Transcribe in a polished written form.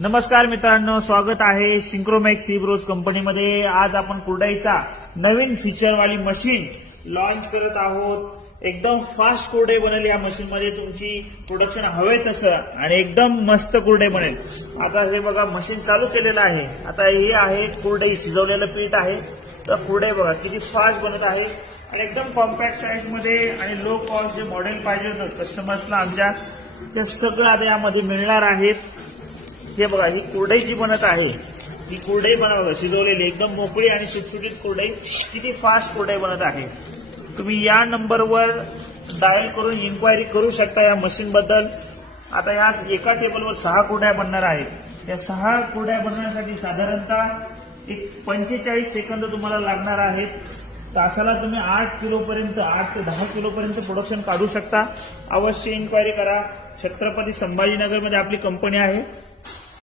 नमस्कार मित्रांनो, स्वागत आहे सिंक्रोमॅक्स सीब्रोज कंपनीमध्ये। आज आपण कुरडईचा नवीन फीचरवाली मशीन लॉन्च करत आहोत। एकदम फास्ट कुरडई बनेल या मशीनमध्ये, तुमची प्रोडक्शन हवे तसं आणि एकदम मस्त कुरडई बनेल। आता हे बघा, मशीन चालू केलेलं आहे। आता हे आहे कुरडई, शिजवलेलं पीठ आहे। तर कुरडई बघा किती फास्ट बनत आहे आणि एकदम कॉम्पॅक्ट साईज मध्ये आणि लो कॉस्ट जे मॉडेल पाहिजे होतं कस्टमर्सला आमच्या, ते सगळं आता यामध्ये मिळणार आहेत। हे बघा, ही कुरडई जी बनत आहे, ही कुरडई बनवलं शिजवलेली एकदम मोकळी आणि सुटसुटीत कुरडई, किती फास्ट कुरडई बनत आहे। तुम्ही या नंबरवर डायल करून इन्क्वायरी करू शकता या मशीन बद्दल। आता या एका टेबलवर 6 कुरड्या बनणार आहेत। या 6 कुरड्या बनवण्यासाठी साधारणतः एक 45 सेकंद तुम्हाला लागणार आहेत। तासाला तुम्ही 8 किलोपर्यंत 8 ते 10 किलोपर्यंत प्रोडक्शन काढू शकता। अवश्य इन्क्वायरी करा। छत्रपती संभाजीनगरमध्ये आपली कंपनी आहे।